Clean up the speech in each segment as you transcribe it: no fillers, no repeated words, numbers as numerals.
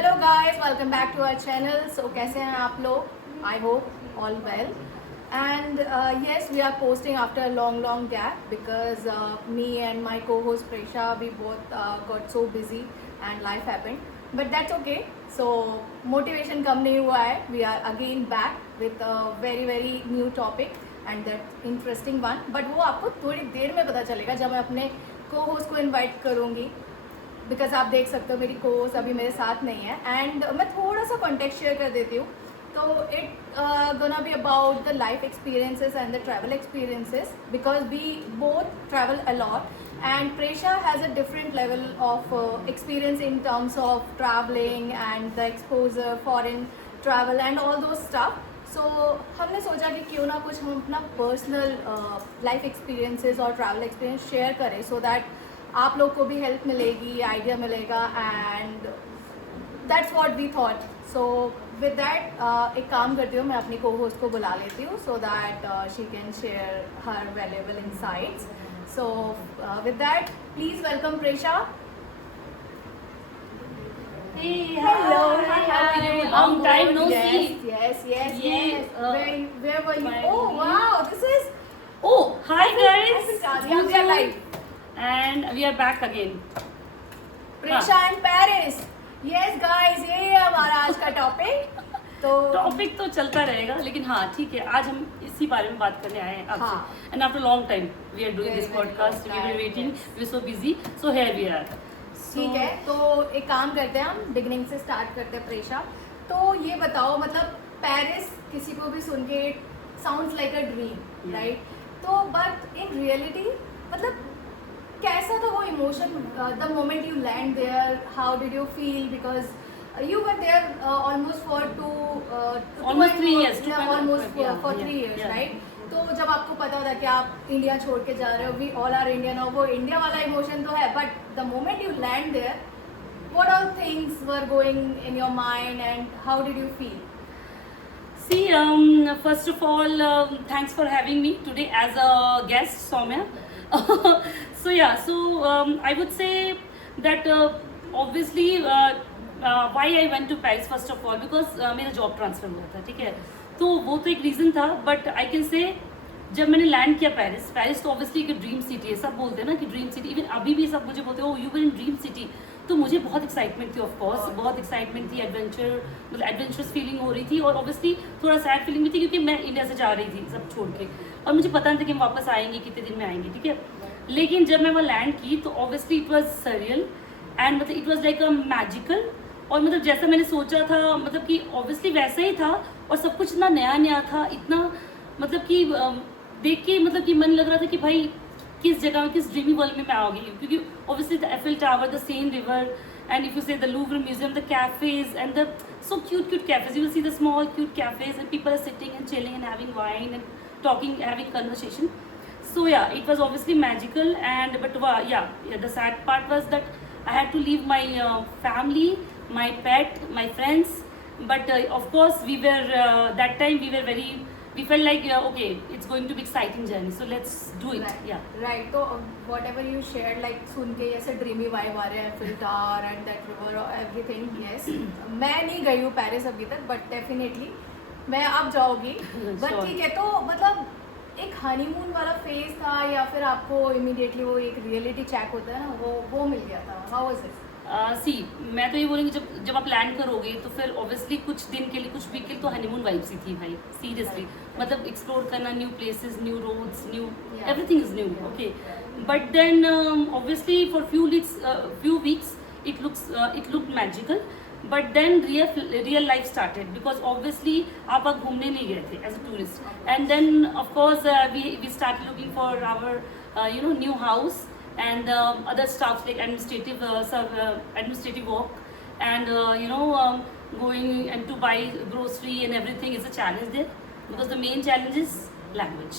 Hello guys, welcome back to our channel. So कैसे हैं आप लोग? I hope all well. And yes, we are posting after a long gap because me and my co-host Presha, we both got so busy and life happened. But that's okay. So motivation कम नहीं हुआ है. We are again back with a very new topic and that interesting one. But वो आपको थोड़ी देर में पता चलेगा जब मैं अपने co-host को invite करूँगी. बिकॉज आप देख सकते हो मेरी कोर्स अभी मेरे साथ नहीं है. एंड मैं थोड़ा सा कॉन्टेक्ट शेयर कर देती हूँ. तो it gonna be about the life experiences and the travel experiences because we both travel a lot. And Presha has a different level of experience in terms of traveling and the exposure, foreign travel and all those stuff. So हमने सोचा कि क्यों ना कुछ हम अपना personal life experiences और travel experience share करें सो दैट आप लोग को भी हेल्प मिलेगी, आइडिया मिलेगा. And that's what we thought. So with that एक काम करती हूँ, मैं अपनी को होस्ट को बुला लेती हूँ so that she can share her valuable insights. So with that please welcome Presha. Hey, Hello, hi, hi, how are you? hi. Long I'm time good. no Yes, see. Yes. Where were you? finally. Oh wow, this is. Oh, hi I guys. think we are live. And we are back again. Presha in Paris. Yes guys, ये है हमारा आज का टॉपिक. तो टॉपिक तो चलता रहेगा, लेकिन हाँ ठीक है, आज हम इसी बारे में बात करने आए हैं आपसे. हाँ. And after long time, we are doing Very, this very podcast. long We were time, waiting. yes. We were so busy. So here we are. ठीक है, तो एक काम करते हैं, हम बिगनिंग से स्टार्ट करते हैं. प्रेशा, तो ये बताओ, मतलब पेरिस किसी को भी सुन के sounds like a dream, right? तो बट इन रियलिटी मतलब कैसा था वो emotion the moment you land there? How did you feel? Because you were there almost for Almost 3 years. Almost Yeah, for yeah, 3 years, yeah. Right? तो जब आपको पता था कि आप इंडिया छोड़ के जा रहे हो, वी ऑल आर इंडियन, और वो इंडिया वाला इमोशन तो है, but the moment you land there, what all things were going in your mind and how did you feel? See, first of all, thanks for having me today as a guest, Soumya. So yeah, so I would say that obviously why I went to Paris first of all, because मेरा job transfer हुआ था, ठीक है. तो वो तो एक रीज़न था, बट आई कैन से जब मैंने लैंड किया पेरिस तो ऑब्वियसली एक ड्रीम सिटी है. सब बोलते हैं ना कि ड्रीम सिटी, इवन अभी भी सब मुझे बोलते हैं, oh you were in dream city. तो मुझे बहुत एक्साइटमेंट थी, ऑफ कोर्स बहुत एक्साइटमेंट थी, एडवेंचर मतलब एडवेंचरस फीलिंग हो रही थी, और ऑब्वियसली थोड़ा सैड फीलिंग भी थी क्योंकि मैं इंडिया से जा रही थी सब छोड़ के, और मुझे पता नहीं था कि हम वापस आएंगे, कितने दिन में आएंगे, ठीक है. लेकिन जब मैं वहाँ लैंड की तो obviously it was surreal and मतलब it was like a magical. और मतलब जैसा मैंने सोचा था, मतलब कि ऑब्वियसली वैसा ही था, और सब कुछ इतना नया था, इतना मतलब कि देख के मतलब कि मन लग रहा था कि भाई किस जगह में, किस ड्रीमी वर्ल्ड में मैं आ गई. क्योंकि obviously the Eiffel tower, the Sen river, and if you say the Louvre Museum, the cafes and the so cute cafes, you will see the small cute cafes and people are sitting and chilling and having wine and talking, having conversation. So yeah, it was obviously magical. And but yeah, the sad part was that I had to leave my family, my pet, my friends. But of course we were that time we felt like okay, it's going to be exciting journey, so let's do it. Right. तो whatever you shared, like सुन के ऐसे dreamy vibe आ रहे हैं, Eiffel Tower and that river और everything. Yes. मैं नहीं गई हूँ पेरिस अभी तक, but definitely मैं अब जाऊँगी. But Sure. ठीक है, तो मतलब एक हनीमून वाला फेज था या फिर आपको इमीडिएटली वो एक रियलिटी चेक होता है ना, वो मिल गया था? How was it? सी मैं तो ये बोलूँगी, जब आप लैंड करोगे तो फिर ऑब्वियसली कुछ दिन के लिए, कुछ वीक के लिए तो हनीमून वाइब्स ही थी भाई, सीरियसली. मतलब एक्सप्लोर करना, new places, new roads, new everything is new, okay. But then obviously for few weeks it looked magical. But then real life started, because obviously आप घूमने नहीं गए थे as a tourist. And then of course we started looking for our new house and other stuff like administrative work, and going and to buy grocery and everything is a challenge there, because the main challenge is language,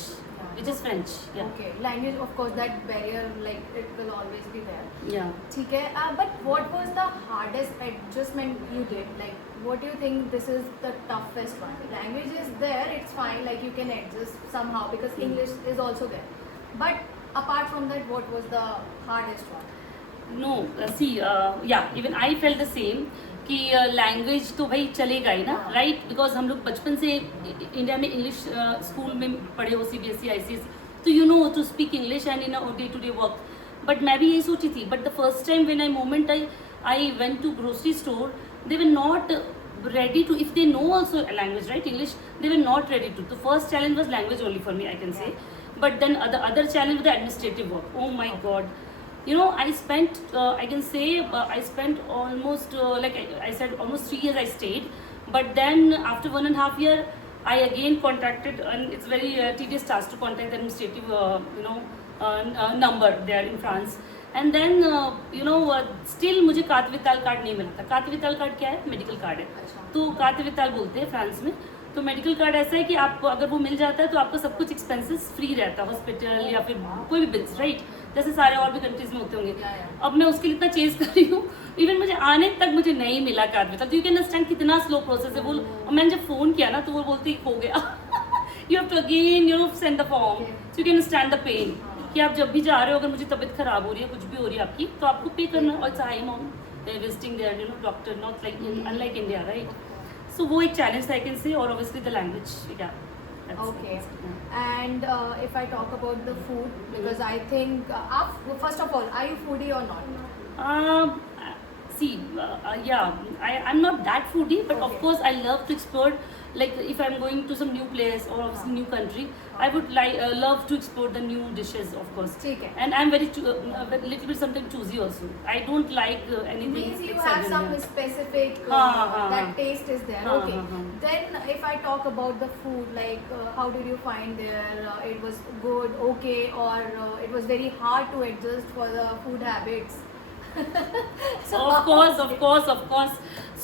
which is French. Yeah. Okay, language, of course, that barrier, like it will always be there. Yeah. ठीक है. But what was the hardest adjustment you did? Like, what do you think this is the toughest one? Language is there, it's fine, like you can adjust somehow because English is also there. But apart from that, what was the hardest one? No, see, yeah, even I felt the same. कि लैंग्वेज तो भाई चलेगा ही ना, हाँ। Right, because हम लोग बचपन से इंडिया में इंग्लिश स्कूल में पढ़े हो, CBSE ICSE, तो you know to speak English and in day to day work. But मैं भी यही सोची थी, but the first time when I went to grocery store, they were not ready to, if they know also a language, right, English, they were not ready to. The first challenge was language only for me, I can say. But then the other challenge was the administrative work. Oh my god, you know, I spent I can say I spent almost like I said almost 3 years I stayed. But then after 1.5 year I again contacted, and it's very tedious task to contact the administrative number there in France. And then still मुझे Carte Vitale card नहीं मिला था. कातविताल कार्ड क्या है? Medical card है. तो कातविताल बोलते हैं फ्रांस में. तो मेडिकल कार्ड ऐसा है कि आपको अगर वो मिल जाता है तो आपका सब कुछ एक्सपेंसेस फ्री रहता है, हॉस्पिटल या फिर कोई भी बिल्स, राइट, जैसे सारे और भी कंट्रीज में होते होंगे. अब मैं उसके लिए इतना चेज कर रही हूँ, इवन मुझे आने तक मुझे नहीं मिला कातविताल. तो यू कैन अंडरस्टैंड कितना स्लो प्रोसेस है वो. मैंने जब फोन किया ना तो वो बोलते हो गया, you have to again send the form. So you can understand the pain कि आप जब भी जा रहे हो, अगर मुझे तबीयत खराब हो रही है, कुछ भी हो रही है आपकी, तो आपको पे करना. और it's high amount visiting there doctor, not like unlike India, right. So वो एक चैलेंज था, आई कैन से. और obviously the language. Okay. And if I talk about the food, because I think first of all, are you foodie or not? See, I'm not that foodie, but of Okay. course I love to explore. Like if I'm going to some new place or obviously new country, I would love to explore the new dishes, of course. ठीक है. And I'm very little bit sometimes choosy also. I don't like anything. Means you like have some Southern. specific हाँ. that taste is there. हाँ, Okay. हाँ. Then if I talk about the food, like how did you find there? It was good, okay, or it was very hard to adjust for the food habits? Of course.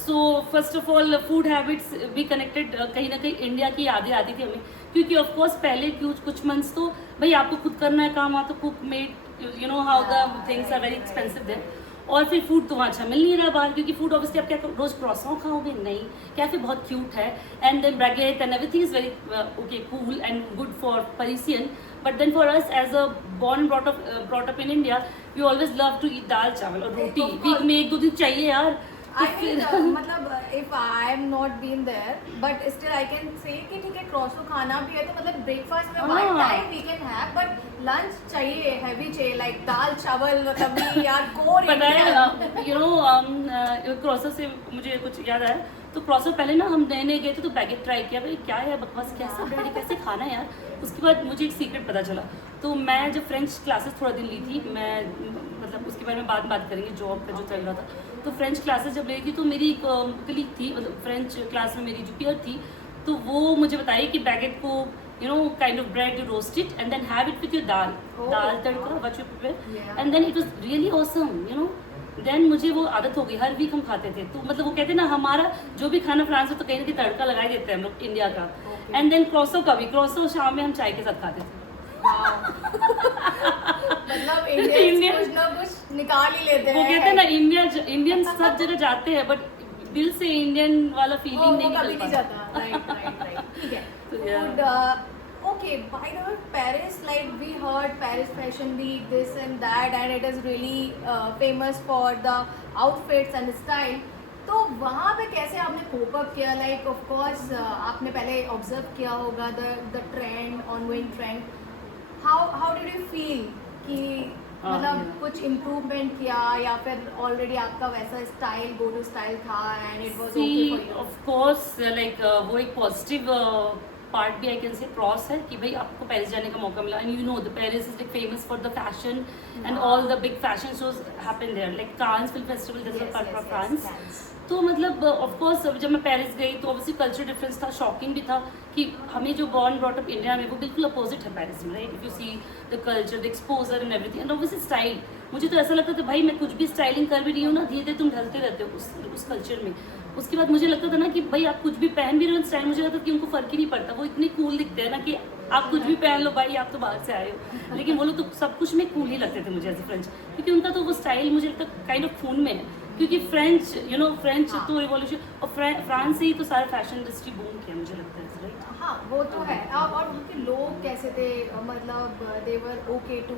So first of all, food habits भी connected कहीं ना कहीं इंडिया की यादें आती थी हमें, क्योंकि ऑफ कोर्स पहले कुछ मंथ्स तो भाई आपको खुद करना है काम, वहाँ तो cook maid, you know how the things are very expensive there. और फिर फूड तो वहाँ अच्छा मिल नहीं रहा बाहर, क्योंकि फूड ऑब्वियसली आप क्या रोज क्रॉसॉन खाओगे, नहीं, कैफे बहुत क्यूट है and then baguette and everything is very okay cool and good for Parisian. But then for us as a born brought up in India, we always love to eat dal chawal और रोटी. वीक में 1-2 दिन चाहिए यार. I mean, मतलब if I am not been there, but still I can say कि ठीक है क्रॉसो खाना भी है, तो मतलब ब्रेकफास्ट में one time we can have, but lunch चाहिए, heavy चाहिए, like दाल चावल, मतलब भी यार core पता India. है, यू नो क्रॉसो से मुझे कुछ याद आया. तो क्रॉसो पहले ना हम नए गए थे तो बैगेट ट्राई किया, भाई क्या है बकवास, कैसा ब्रेड है, कैसे खाना है यार. उसके बाद मुझे एक सीक्रेट पता चला. तो मैं जब फ्रेंच क्लासेस थोड़ा दिन ली थी, मैं मतलब उसके बारे में बात करेंगे, जॉब का जो चल रहा था. तो फ्रेंच क्लासेस जब ली थी तो मेरी एक कलीग थी, मतलब फ्रेंच क्लास में मेरी जो पीयर थी, तो वो मुझे बताइए कि बैगेट को you know kind of bread, you roast it and then have it with your dal. Dal tadka what you prepare, and then it was really awesome, you know. Then मुझे वो आदत हो गई, हर वीक हम खाते थे. तो मतलब वो कहते हैं ना, हमारा जो भी खाना फ्रांस में तो कहीं ना कहीं तड़का लगाई देते हैं हम लोग इंडिया का. एंड देन क्रॉसो का भी, क्रॉसो शाम में हम चाय के साथ खाते थे. मतलब इंडियन कुछ ना कुछ निकाल ही लेते हैं. वो कहते हैं ना, इंडियन सब जगह जाते हैं बट दिल से इंडियन वाला फीलिंग नहीं निकल जाता. राइट. ठीक है. Food. Okay, by the way, Paris, like we heard Paris Fashion Week, this and that, and it is really famous for the outfits and style. तो वहाँ पे कैसे आपने कोप अप किया? लाइक ऑफ कोर्स आपने पहले ऑब्जर्व किया होगा the trend, ongoing trend. How did you feel कि मतलब कुछ इम्प्रूवमेंट किया, या फिर ऑलरेडी आपका वैसा स्टाइल, गो टू स्टाइल था and it was okay for you? Of course like वो एक पॉजिटिव पार्ट भी आई कैन से क्रॉस है कि भाई आपको पेरिस जाने का मौका मिला. And you know the Paris is like famous for the fashion and all the big fashion shows happen there, like Cannes film festival, this is part of France. तो मतलब ऑफ कोर्स जब मैं पेरिस गई तो obviously culture difference था, shocking भी था कि हमें जो बॉर्न ब्रॉट अप इंडिया में वो बिल्कुल अपोजिट है पेरिस में, right. If you see the culture, the exposure and everything, and obviously style. मुझे तो ऐसा लगता था भाई मैं कुछ भी स्टाइलिंग कर भी रही हूँ ना, धीरे धीरे तुम ढलते रहते हो उस कल्चर में. उसके बाद मुझे लगता था ना कि भाई आप कुछ भी पहन भी रहे हो स्टाइल, मुझे लगता था कि उनको फर्क ही नहीं पड़ता. वो इतने कूल दिखते हैं ना कि आप कुछ भी पहन लो भाई, आप तो बाहर से आए हो. लेकिन वो लोग तो सब कुछ में कूल ही लगते थे मुझे एज ए फ्रेंच, क्योंकि उनका तो वो स्टाइल मुझे लगता है काइंड ऑफ खून में है. क्योंकि फ्रेंच, यू नो, फ्रेंच तो रिवॉल्यूशन, और फ्रांस से ही तो सारा फैशन इंडस्ट्री बूम किया मुझे लगता है, राइट. हाँ वो तो है. और उनके लोग कैसे थे, मतलब they were okay to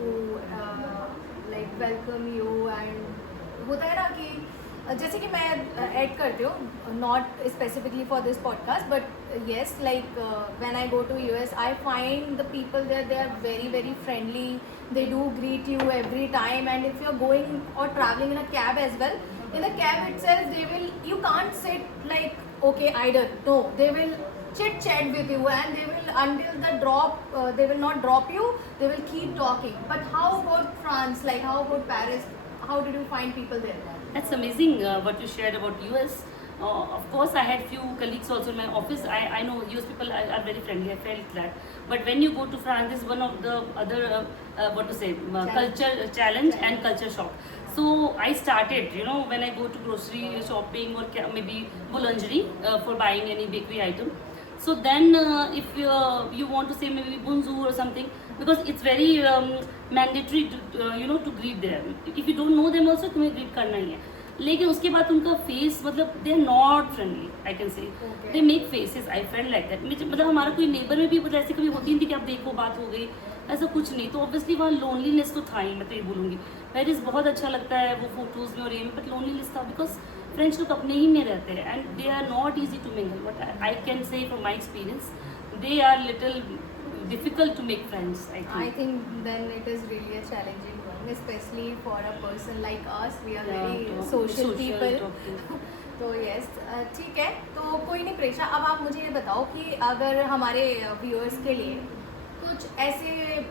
like welcome you, and होता है ना कि जैसे कि मैं ऐड करती हूँ, not specifically for this podcast, but yes, like when I go to US I find the people there, they are very very friendly, they do greet you every time, and if you're going or traveling in a cab as well, in the cab itself they will, you can't sit like okay idle, no, they will chit chat with you, and they will until the drop, they will not drop you, they will keep talking. But how about France, like how about Paris, how did you find people there? That's amazing what you shared about US. Of course, I had few colleagues also in my office. I know US people are very friendly. I felt that. But when you go to France, this is one of the other what to say culture challenge and culture shock. So I started, you know, when I go to grocery shopping or maybe boulangerie for buying any bakery item. So then, if you want to say maybe bonjour or something, because it's very mandatory to you know to greet them. If you don't know them also, तुम्हें greet करना ही है. लेकिन उसके बाद उनका face मतलब they are not friendly, I can say they make faces. I felt like that. मतलब हमारा कोई नेबर में भी मतलब ऐसे कभी होती नहीं थी कि आप देखो बात हो गई, ऐसा कुछ नहीं. तो ऑब्वियसली वहाँ लोनलीनेस तो था ही, मैं तो ये बोलूँगी. पेरिस बहुत अच्छा लगता है वो फोटोज़ में और ये में, बट लोनलीनेस था बिकॉज फ्रेंड्स लोग अपने ही में रहते हैं and they are not easy to mingle. But I can say from my experience they are little difficult to make friends. I think then it is really a challenging one, especially for a person like us. We are very social people. तो यस ठीक है. तो कोई नहीं प्रेशा, अब आप मुझे ये बताओ कि अगर हमारे व्यूअर्स के लिए कुछ ऐसे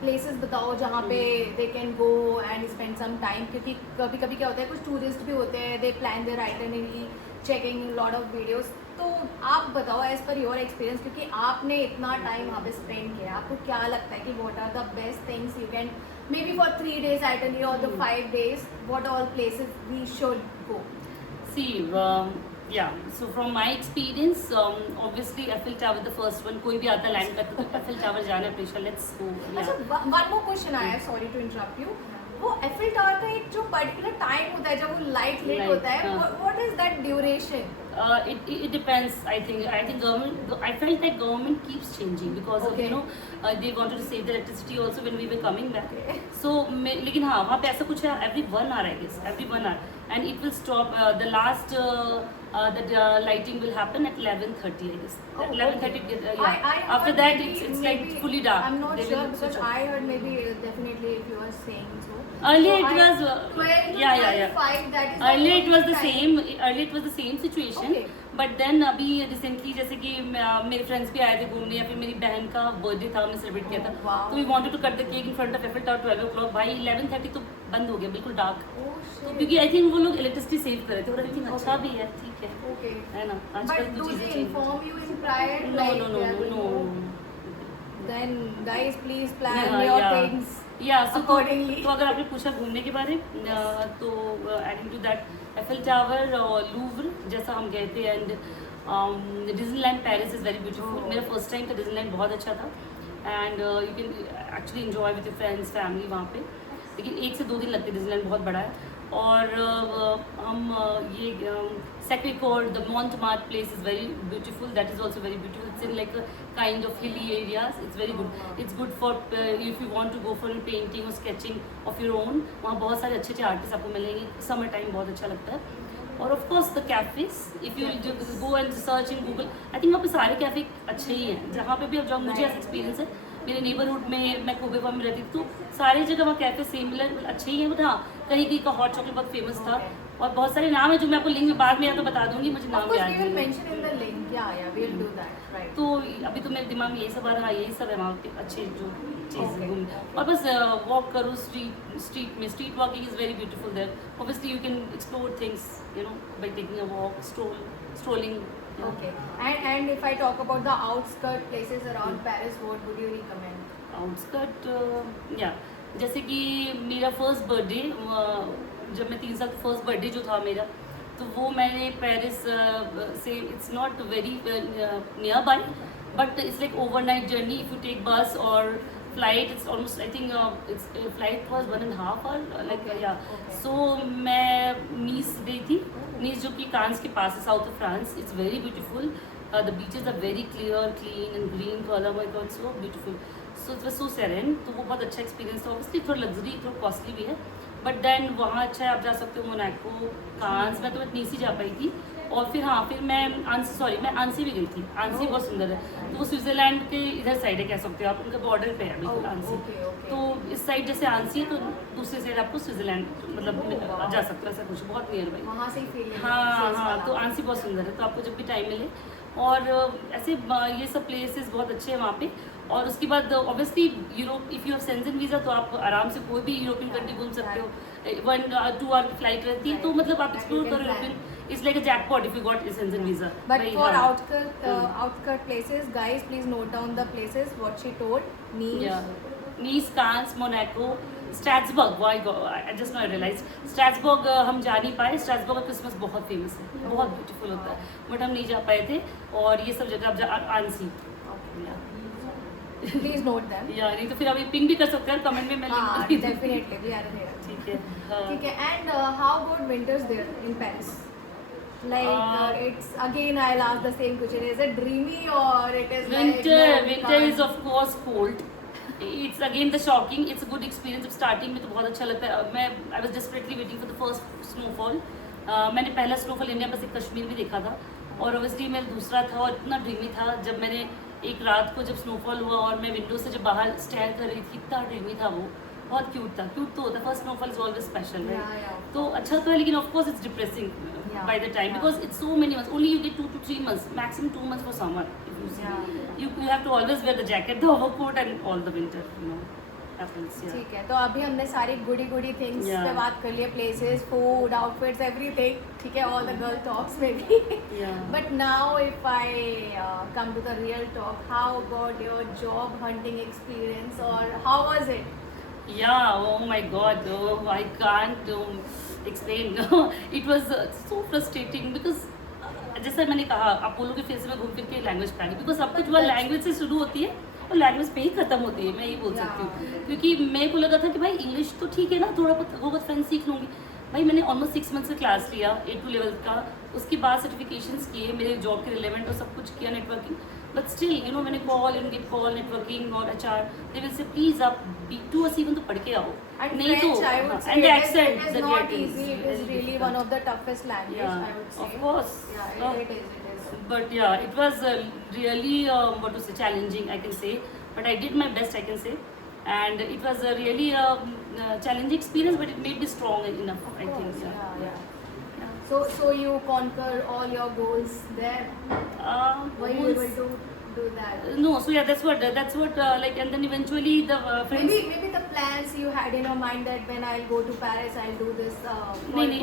प्लेसेस बताओ जहाँ पे they can go and spend some time, क्योंकि कभी कभी क्या होता है कुछ टूरिस्ट भी होते हैं, they plan their itinerary, checking lot of videos. तो आप बताओ एज पर योर एक्सपीरियंस, क्योंकि आपने इतना टाइम वहाँ पे स्पेंड किया, आपको क्या लगता है कि what are the best things you can maybe for 3 days itinerary और the 5 days, what all places we should go? See, yeah. So from my experience, obviously Eiffel Tower the first one. कोई भी आता लैंड करता तो Eiffel Tower जाना है. Pressure let's go. अच्छा, one more question आया, सॉरी टू इंटरप्ट यू. वो एफिल टावर का एक जो पर्टिकुलर टाइम होता है जब वो लाइट लेट होता है, what is that duration? It depends. I think government. I felt like government keeps changing because of, you know they wanted to save the electricity also when we were coming back. So लेकिन हाँ वहाँ पे ऐसा कुछ है every 1 hour I guess, every 1 hour, and it will stop. The last the lighting will happen at 11:30 I guess. Oh, 11:30. okay. I After that it's like fully dark. I'm not They sure will because switch off. I heard maybe definitely if you are saying so. Earlier So it was 12 to yeah. 5, that is Earlier it the was the time. same. Earlier it was the same situation. Okay. But then अभी recently जैसे कि मेरे फ्रेंड्स भी आए थे घूमने, या फिर मेरी बहन का बर्थडे था, हमने सेलिब्रेट किया था. wow. तो we wanted to cut the cake in front of Eiffel tower 12 o'clock. भाई 11:30 तो बंद हो गया, बिल्कुल डार्क. Oh, तो shit. क्योंकि आई थिंक वो लोग इलेक्ट्रिसिटी सेव कर रहे थे और आई थिंक अच्छा Okay. भी है, ठीक है, Okay. है ना. But आजकल do तो they चीज़ें inform you in prior? No like no they are no going no. to- Then guys please plan Yeah, your yeah. things या सो accordingly. तो अगर आपने पूछा घूमने के बारे में, तो adding to that Eiffel tower और लूव्र जैसा हम गए थे, and Disneyland Paris is very beautiful. मेरा फर्स्ट टाइम था, डिज्नीलैंड बहुत अच्छा था, and you can actually enjoy with your friends family वहाँ पे. लेकिन 1 से 2 दिन लगते हैं, डिज्नीलैंड बहुत बड़ा है. और हम ये Sacré-Cœur, the Montmartre place is very beautiful. That is also very beautiful. It's in like a kind of hilly areas. It's very good. It's good for if you want to go for painting or sketching of your own. वहाँ बहुत सारे अच्छे अच्छे आर्टिस्ट आपको मिलेंगे. Summer time बहुत अच्छा लगता है. और of course the cafes, if you go and search in Google, I think वहाँ पे सारे कैफे अच्छे ही हैं. जहाँ पे भी आप जाओ, मुझे ऐसा एक्सपीरियंस है. मेरे नेबरहुड में, मैं कोबे में रहती थी, तो सारी जगह वहाँ कैफे सिमिलर अच्छे ही हैं. बट हाँ, कहीं कहीं का हॉट चॉकलेट बहुत फेमस था, और बहुत सारे नाम है जो मैं आपको लिंक बाद में या तो बता दूंगी, मुझे Of नाम course याद we will नहीं. mention in the link. Yeah, we'll do that, right. तो अभी तो मेरे दिमाग में यही सब आ रहा है, यही सब है वहाँ पे अच्छे जो चीज़ें Okay. घूमने. और बस वॉक करो स्ट्रीट में. Street walking is very beautiful there. Obviously you can explore things, you know, by taking a walk, strolling. Okay. And if I talk about the outskirt places around Paris, what would you recommend? Outskirt या जैसे कि मेरा first birthday, जब मैं 3 साल, first birthday जो था मेरा, तो वो मैंने पेरिस से, it's not very near by, but it's like overnight journey. If you take bus और flight, it's almost, I think it's flight was 1.5 hour like yeah. So मैं नीस गई थी. नीस जो कि फ्रांस के पास है, south of France. It's very beautiful. The beaches are very clear, clean and green colour. My god, so beautiful. So it was so serene. तो वो बहुत अच्छा एक्सपीरियंस था. ऑब्वियसली थोड़ा लग्जरी, थोड़ा कॉस्टली भी है, बट देन वहाँ अच्छा है, आप जा सकते हो मोनाको, कांस। मैं तो नीसी जा पाई थी। और फिर हाँ, फिर मैं आंसी भी गई थी। आंसी बहुत सुंदर है। तो वो स्विट्जरलैंड के इधर साइड है, कह सकते हो आप, उनके बॉर्डर पे है बिल्कुल आंसी। तो इस साइड जैसे आंसी है, तो दूसरी साइड आपको स्विट्जरलैंड मतलब जा सकते हो, ऐसा कुछ बहुत नियर बाई। वहाँ से ही फील हाँ, तो आंसी बहुत सुंदर है, तो आपको जब भी टाइम मिले। और ऐसे ये सब प्लेसेस बहुत अच्छे हैं वहाँ पे। और उसके बाद obviously Europe, if you have Shenzhen visa तो आप आराम से कोई भी यूरोपियन कंट्री घूम सकते हो। 1-2 आवर की फ्लाइट रहती है, तो मतलब आप एक्सप्लोर करो European. It's like a jackpot if you got Shenzhen visa. But for outskirt places, guys, please note down the places what she told. Nice, Cannes, Monaco, Strasbourg. I just now realize Strasbourg हम जा नहीं पाए। स्ट्रैसबर्ग का क्रिसमस बहुत फेमस है, बहुत ब्यूटीफुल होता है, बट हम नहीं जा पाए थे। और ये सब जगह आप आंसी Please note them. या नहीं तो फिर अभी पिंग भी कर सकते हैं कमेंट में, मैं हाँ, link definitely we are there. ठीक है। ठीक है. And how about winters there in Paris? Like it's again I'll ask the same question. Is it dreamy or it is like winter is of course cold. It's again the shocking. It's a good experience. जब starting में तो बहुत अच्छा लगता है। मैं I was desperately waiting for the first snowfall. मैंने पहला स्नोफॉल इंडिया में से कश्मीर भी देखा था, और ऑब्वियसली मेरा दूसरा था, और इतना ड्रीमी था जब मैंने एक रात को जब स्नोफॉल हुआ और मैं विंडो से जब बाहर स्टेयर कर रही थी, इतना ड्रीमी था वो, बहुत क्यूट था। क्यूट तो होता है, first snowfall is always special, right? तो अच्छा तो है, लेकिन of course it's depressing by the time, because it's so many months. Only you get 2 to 3 months, maximum 2 months for summer. If you see, you have to always wear the jacket, the overcoat, and all the winter, you know, happens. ठीक है, तो अभी हमने सारी गुडी थिंग्स पे बात कर लिए, प्लेसेस, फूड, आउटफिट्स, एवरीथिंग, ठीक है, ऑल द गर्ल टॉक्स में भी। But now if I come to the real talk, how about your job hunting experience, और how was it? Yeah, oh my god, oh, I can't explain. It was so frustrating because जैसा मैंने कहा, अपोलो के फेस में घूम फिर के language planning, because सब कुछ वह लैंग्वेज से शुरू होती है और लैंग्वेज पे ही खत्म होती है, मैं ये बोल सकती हूँ। क्योंकि मेरे को लगा था कि भाई इंग्लिश तो ठीक है ना, थोड़ा बहुत फ्रेंच सीख लूँगी। भाई मैंने ऑलमोस्ट 6 मंथ्स का क्लास लिया, A2 लेवल का, उसके बाद सर्टिफिकेशंस किए, मेरे जॉब के रिलेवेंट और सब कुछ किया, networking. But still you know, मैंने call and get call, networking और HR, they will say please आप B2 और C1 तो पढ़ के आओ, नहीं तो and accent it is not easy, it is really one of the toughest language, I would say. Of course. Yeah, it is. But yeah, it was really what to say, challenging, I can say, but I did my best, I can say, and it was a really challenging experience, but it made me strong enough, I think. Yeah. So you conquered all your goals there. Were you able to do that? No, so yeah, that's what like, and then eventually the friends. Maybe the plans you had in your mind that when I'll go to Paris, I'll do this. नहीं,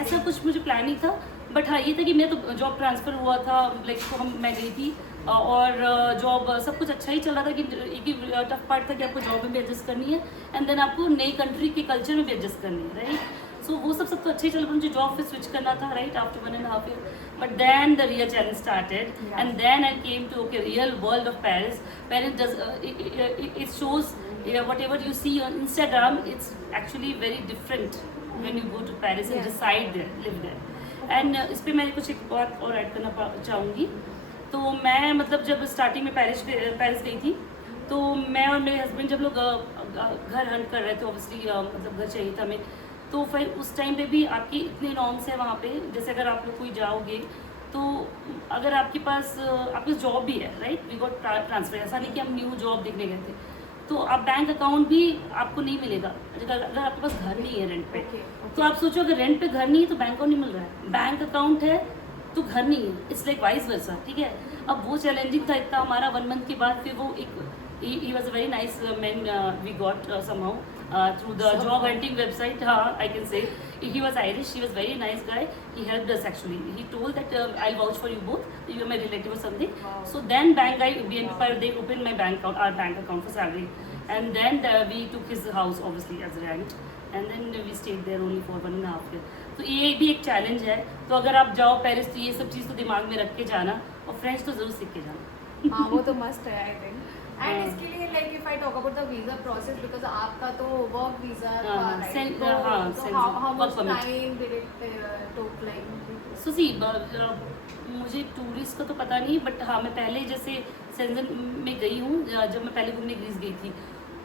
ऐसा कुछ मुझे प्लान नहीं था, बट हाँ ये था कि मेरा तो जॉब ट्रांसफ़र हुआ था, लाइक तो मैं गई थी, और जॉब सब कुछ अच्छा ही चल रहा था। कि एक ही टफ पार्ट था कि आपको जॉब में भी एडजस्ट करनी है, एंड देन आपको नई कंट्री के कल्चर में भी एडजस्ट करनी है, राइट? सो वो सब तो अच्छा ही चल रहा, मुझे जॉब पे स्विच करना था, right, after 1.5 year. But then the real challenge started, and then I came to real world of Paris. Paris does it shows whatever you see on Instagram, it's actually very different when you go to Paris and reside there, live there. And इस पर मैं कुछ एक बात और ऐड करना चाहूँगी। तो मैं मतलब जब स्टार्टिंग में पेरिस गई थी, तो मैं और मेरे हस्बैंड जब लोग घर हंट कर रहे थे, ऑब्वियसली मतलब घर चाहिए था हमें, तो फिर उस टाइम पे भी आपकी इतने नॉर्म्स है वहाँ पे, जैसे अगर आप लोग कोई जाओगे तो अगर आपके पास जॉब भी है, राइट, वी गॉट ट्रांसफर, ऐसा नहीं कि हम न्यू जॉब देखने गए थे, तो आप बैंक अकाउंट भी आपको नहीं मिलेगा अगर आपके पास घर नहीं है रेंट पे। तो आप सोचो अगर रेंट पे घर नहीं है तो बैंक अकाउंट नहीं मिल रहा है, बैंक अकाउंट है तो घर नहीं है, इट्स लाइक वाइस वर्सा, ठीक है। अब वो चैलेंजिंग था इतना हमारा 1 month के बाद। फिर वो एक he was a very nice man we got somehow through the job hunting website, I can say. He was Irish, he was very nice guy, he helped us actually. He told that I'll vouch for you both, you are my relative or something. Wow. So then bank guy, BNP Paribas, they opened my bank account, our bank account for salary, and then we took his house obviously as rent, and then we stayed there only for 1.5 years. तो ये भी एक चैलेंज है। तो अगर आप जाओ पेरिस तो ये सब चीज़ तो दिमाग में रख के जाना, और फ्रेंच तो ज़रूर सीख के जाना। हाँ, वो तो मस्ट है आई थिंक। एंड इसके लिए like if I talk about the visa process, because आपका तो वर्क वीजा था, राइट? तो how much time did it took like? So see मुझे टूरिस्ट का तो पता नहीं, बट हाँ मैं पहले जैसे शेंजन में गई हूँ, जब मैं पहले घूमने ग्रीस गई थी,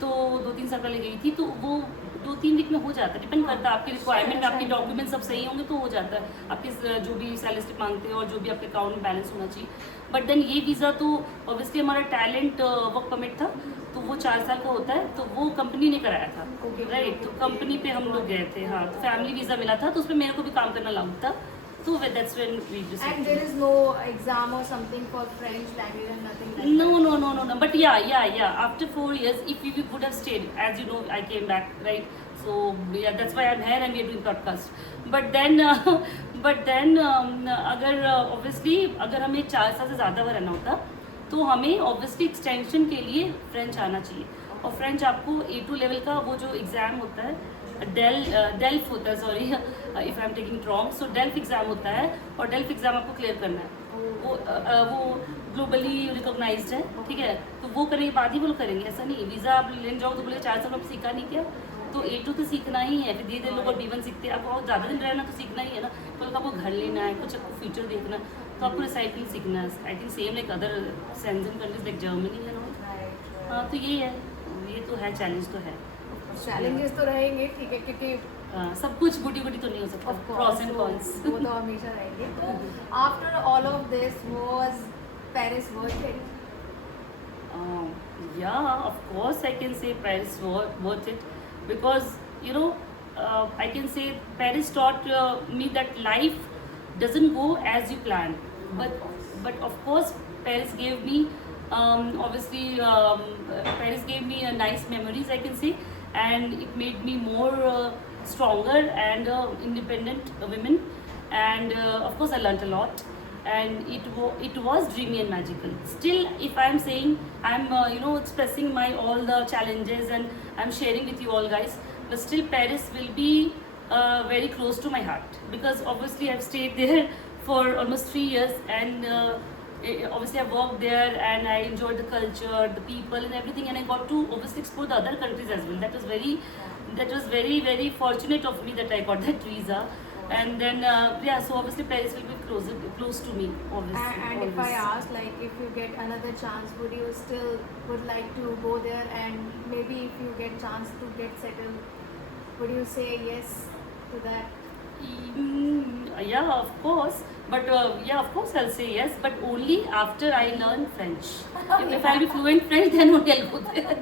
तो 2-3 साल पहले गई थी, तो वो 2-3 वीक में हो जाता है, डिपेंड करता है आपकी रिक्वायरमेंट, आपके डॉक्यूमेंट सब सही होंगे तो हो जाता है, आपके जो भी सैलरी स्लिप मांगते हैं और जो भी आपके अकाउंट में बैलेंस होना चाहिए। बट देन ये वीज़ा तो ऑब्वियसली हमारा टैलेंट वर्क परमिट था, तो वो 4 साल का होता है, तो वो कंपनी ने कराया था, राइट। तो कंपनी पे हम लोग गए थे, हाँ। तो फैमिली वीज़ा मिला था, तो उसमें मेरे को भी काम करना लागू था, तो that's when we And there is no exam or something for French language and nothing like No. But yeah. After 4 years, if you would have stayed, as you know, I came back, right? So yeah, that's why I'm here and we're doing podcast. But then, अगर obviously अगर हमें 4 साल से ज़्यादा रहना होता, तो हमें obviously extension के लिए फ्रेंच आना चाहिए। और फ्रेंच आपको A2 लेवल का वो जो एग्ज़ाम होता है, डेल्फ होता है, sorry if I am taking wrong, so delve exam होता है, और डेल्फ एग्ज़ाम आपको क्लियर करना है। वो ग्लोबली रिकॉग्नाइज्ड है, ठीक है। तो वो करने के बाद ही वो लोग करेंगे, ऐसा नहीं वीज़ा आप लेने जाओ तो बोले 4 साल में सीखा नहीं क्या, तो A2 तो सीखना ही है, फिर धीरे धीरे लोग B1 सीखते हैं। आपको और ज़्यादा दिन रहना तो सीखना ही है ना, तो आपको घर लेना है, कुछ आपको फ्यूचर देखना है, तो आपको रिसाइकिल सीखना है। I think same like other Schengen countries like Germany है ना। that? हाँ, तो ये है, ये तो है, चैलेंज तो है। चैलेंजेस तो रहेंगे, ठीक है, क्योंकि हाँ, सब कुछ गुडी गुडी तो नहीं हो सकता, प्रॉस एंड कॉन्स। वो तो हमेशा रहेंगे। तो after all of this was Paris worth it? Yeah, of course I can say Paris worth it, because you know, I can say Paris taught me that life doesn't go as you plan, but of course Paris gave me Paris gave me nice memories, I can say, and it made me more stronger and independent women, and of course I learnt a lot, and it was dreamy and magical. Still, if I am saying, I'm expressing my all the challenges and I'm sharing with you all guys, but still Paris will be very close to my heart, because obviously I've stayed there for almost 3 years, and obviously I worked there and I enjoyed the culture, the people and everything, and I got to obviously explore the other countries as well. That was very very fortunate of me that I got that visa, and then so obviously Paris will be close to me, obviously. And if I ask, like, if you get another chance, would you still would like to go there, and maybe if you get chance to get settled, would you say yes to that? Yeah, of course, but of course I'll say yes, but only after I learn French. If I'll be fluent French, then only I'll go there.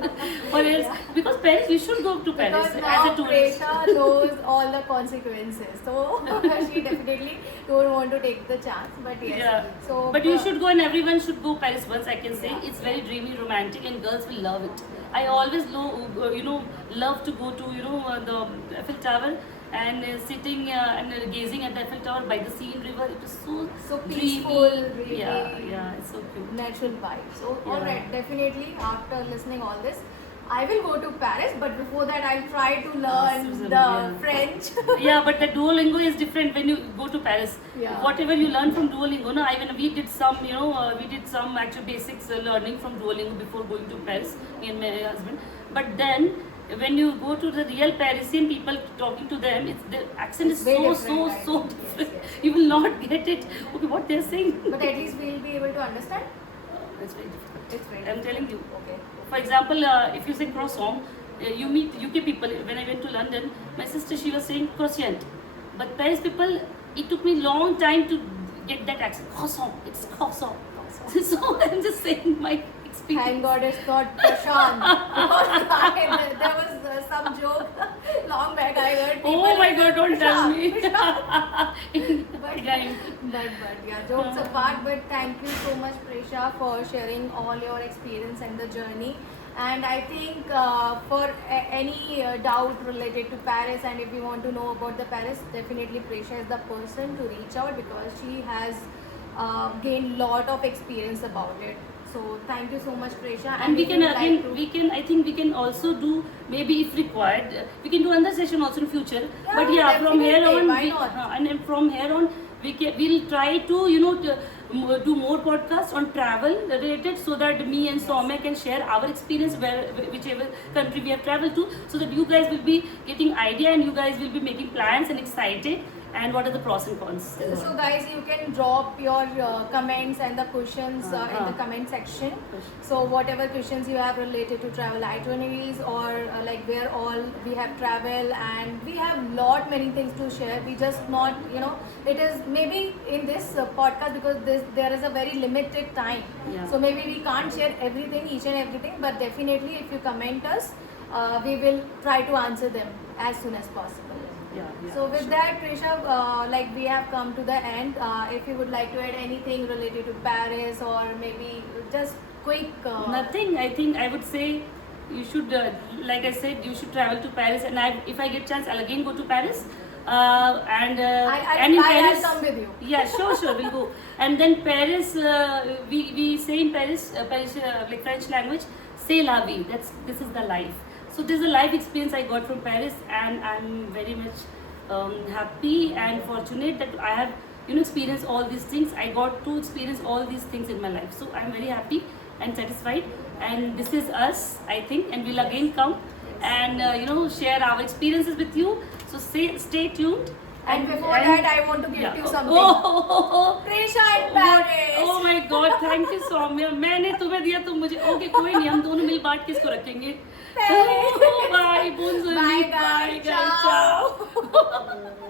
Or else, because Paris, you should go to Paris Because as a now tourist. Presha knows all the consequences, so she definitely don't want to take the chance. But yes, Yeah. so But you should go, and everyone should go Paris once, I can say. Yeah. It's very dreamy, romantic, and girls will love it. I always love to go to the Eiffel Tower, and sitting and gazing at the Eiffel Tower by the Seine River. It was so peaceful, dreamy. really Yeah, it's so cute. natural vibes. So Yeah. alright, definitely after listening all this, I will go to Paris, but before that I'll try to learn Switzerland, the yeah. French. Yeah, but the Duolingo is different when you go to Paris. Yeah. Whatever you learn from Duolingo, no, even we did some actual basics learning from Duolingo before going to Paris, me and my husband. But then when you go to the real Parisian people, talking to them, the accent It's is very so different, right? so Yes, different. yes. You will not get it. Okay, what they're saying. But at least we'll be able to understand. It's very difficult. It's very I'm telling you. Okay. For example, if you say croissant, you meet UK people. When I went to London, my sister, she was saying croissant, but Paris people, it took me long time to get that accent. Croissant, it's croissant. So I'm just saying my experience. Thank God it's not Prashant. Because there was some joke long back I heard. Oh people my God, don't tell me. Prashant. But Yeah, jokes apart, but thank you so much, Presha, for sharing all your experience and the journey. And I think for any doubt related to Paris, and if you want to know about the Paris, definitely Presha is the person to reach out, because she has gained lot of experience about it. So thank you so much, Presha. and we if can you would again like to- I think we can also do, maybe if required, we can do another session also in future. Yeah, But yeah, from here definitely, on why not? and then from here on we'll try to do more podcasts on travel related, so that me and Soumya can share our experience whichever country we have traveled to, so that you guys will be getting idea and you guys will be making plans and excited, and what are the pros and cons. So guys, you can drop your comments and the questions in the comment section. So whatever questions you have related to travel itineraries or like where all we have traveled, and we have lot many things to share. We just not, you know, it is maybe in this podcast because there is a very limited time. Yeah. So maybe we can't share everything, each and everything, but definitely if you comment us, we will try to answer them as soon as possible. So with that, Prisha, like we have come to the end. If you would like to add anything related to Paris or maybe just quick. Nothing. I think I would say you should, like I said, you should travel to Paris, and if I get chance, I'll again go to Paris. And in Paris, I'll come with you. Yeah, sure, we'll go. And then Paris, we say in Paris, like French language, c'est la vie. This is the life. So this is a life experience I got from Paris, and I'm very much happy and fortunate that I have, you know, experienced all these things. I got to experience all these things in my life. So I'm very happy and satisfied. And this is us, I think, and we'll again come and you know, share our experiences with you. So stay tuned. And before that, I want to gift you something. Prisha in Paris. Oh my God, thank you Soumya. मैंने तुम्हें दिया, तुम मुझे. Okay, कोई नहीं, हम दोनों मिल बांट किसको रखेंगे. Bye, bonjour. Bye guys. Ciao.